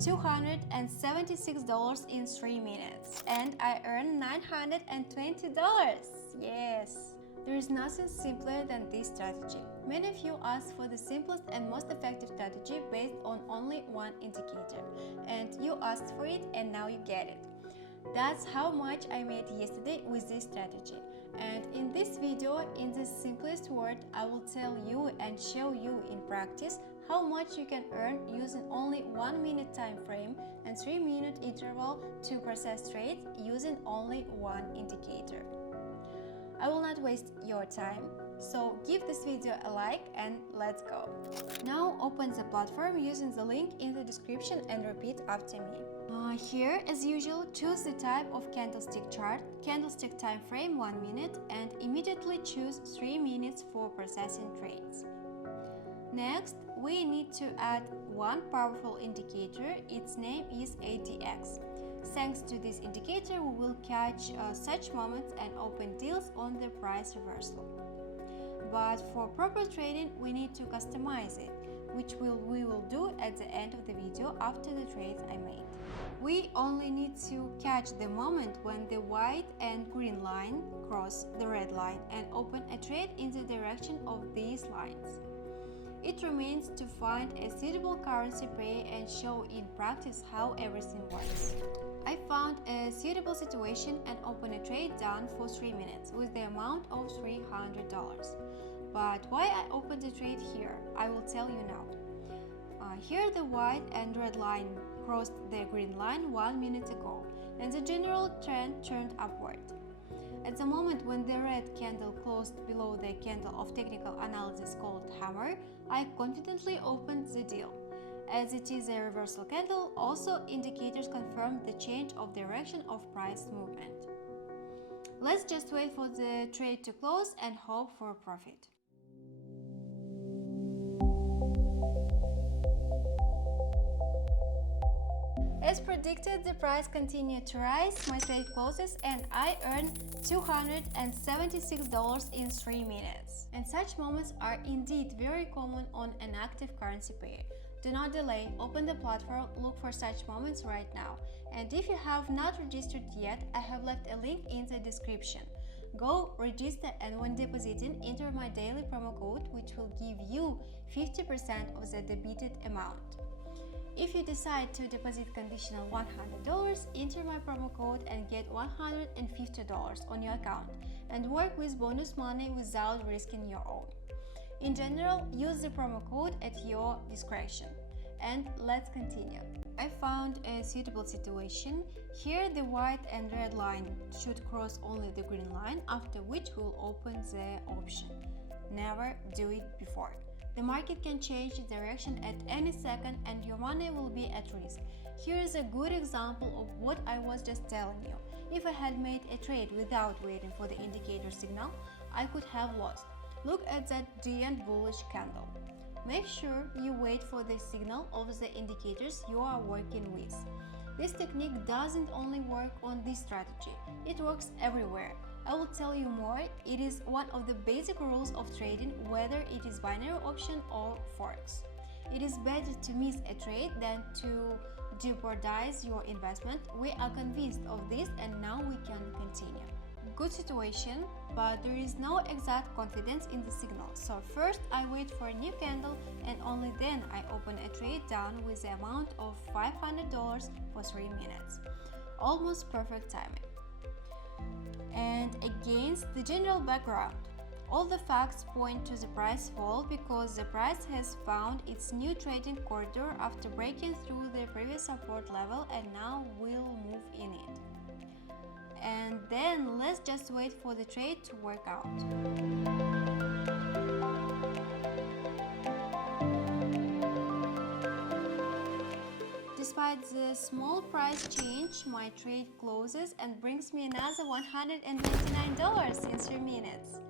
$276 in 3 minutes, and I earned $920. Yes! There is nothing simpler than this strategy. Many of you ask for the simplest and most effective strategy based on only one indicator, and you asked for it and now you get it. That's how much I made yesterday with this strategy. And in this video, in the simplest word, I will tell you and show you in practice how much you can earn using only 1 minute time frame and 3-minute interval to process trades using only one indicator. I will not waste your time, so give this video a like and let's go. Now open the platform using the link in the description and repeat after me. Here, as usual, choose the type of candlestick chart, candlestick time frame 1 minute, and immediately choose 3 minutes for processing trades. Next, we need to add one powerful indicator. Its name is ADX. Thanks to this indicator, we will catch such moments and open deals on the price reversal. But for proper trading, we need to customize it, which we will do at the end of the video after the trades I made. We only need to catch the moment when the white and green line cross the red line and open a trade in the direction of these lines. It remains to find a suitable currency pair and show in practice how everything works. I found a suitable situation and opened a trade down for 3 minutes with the amount of $300. But why I opened the trade here, I will tell you now. Here the white and red line crossed the green line 1 minute ago, and the general trend turned upward. At the moment when the red candle closed below the candle of technical analysis called hammer, I confidently opened the deal. As it is a reversal candle, also indicators confirm the change of direction of price movement. Let's just wait for the trade to close and hope for profit. As predicted, the price continued to rise, my trade closes, and I earned $276 in 3 minutes. And such moments are indeed very common on an active currency pair. Do not delay, open the platform, look for such moments right now. And if you have not registered yet, I have left a link in the description. Go register, and when depositing, enter my daily promo code, which will give you 50% of the debited amount. If you decide to deposit conditional $100, enter my promo code and get $150 on your account and work with bonus money without risking your own. In general, use the promo code at your discretion. And let's continue. I found a suitable situation. Here the white and red line should cross only the green line, after which we'll open the option. Never do it before. The market can change direction at any second and your money will be at risk. Here is a good example of what I was just telling you. If I had made a trade without waiting for the indicator signal, I could have lost. Look at that giant bullish candle. Make sure you wait for the signal of the indicators you are working with. This technique doesn't only work on this strategy, it works everywhere. I will tell you more. It is one of the basic rules of trading, whether it is binary option or forex. It is better to miss a trade than to jeopardize your investment. We are convinced of this and now we can continue. Good situation, but there is no exact confidence in the signal. So first I wait for a new candle and only then I open a trade down with the amount of $500 for 3 minutes. Almost perfect timing. And against the general background, all the facts point to the price fall because the price has found its new trading corridor after breaking through the previous support level and now will move in it. And then let's just wait for the trade to work out. Despite the small price change, my trade closes and brings me another $199 in 3 minutes.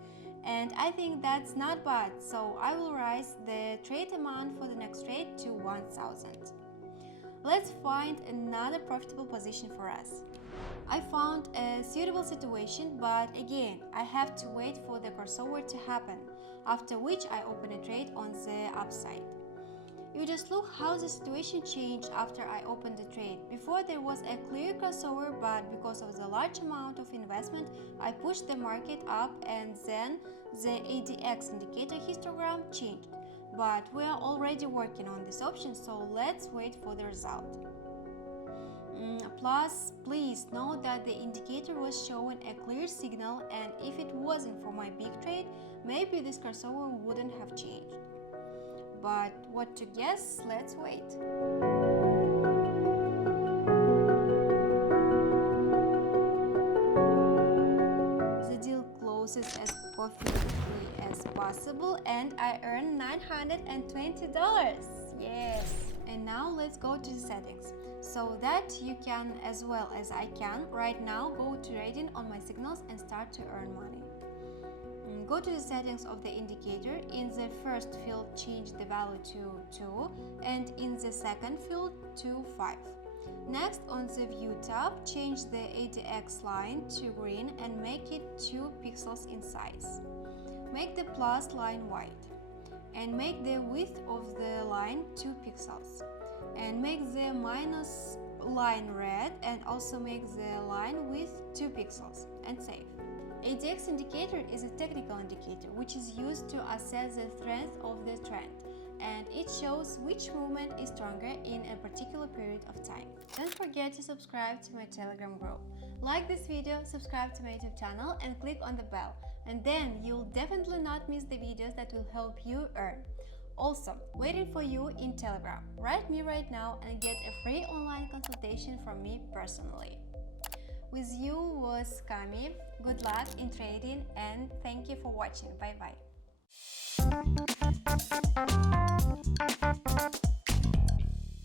And I think that's not bad, so I will raise the trade amount for the next trade to 1,000. Let's find another profitable position for us. I found a suitable situation, but again, I have to wait for the crossover to happen, after which I open a trade on the upside. You just look how the situation changed after I opened the trade. Before there was a clear crossover, but because of the large amount of investment, I pushed the market up and then the ADX indicator histogram changed. But we are already working on this option, so let's wait for the result. Plus, please note that the indicator was showing a clear signal, and if it wasn't for my big trade, maybe this crossover wouldn't have changed. But what to guess? Let's wait. The deal closes as profitably as possible and I earned $920. Yes! And now let's go to the settings, so that you can, as well as I can, right now go to trading on my signals and start to earn money. Go to the settings of the indicator. In the first field, change the value to 2 and in the second field to 5. Next, on the View tab, change the ADX line to green and make it 2 pixels in size. Make the plus line white and make the width of the line 2 pixels and make the minus line red and also make the line width 2 pixels and save. ADX indicator is a technical indicator which is used to assess the strength of the trend, and it shows which movement is stronger in a particular period of time. Don't forget to subscribe to my Telegram group. Like this video, subscribe to my YouTube channel and click on the bell, and then you'll definitely not miss the videos that will help you earn. Also, waiting for you in Telegram. Write me right now and get a free online consultation from me personally. With you was Cami. Good luck in trading and thank you for watching. Bye bye.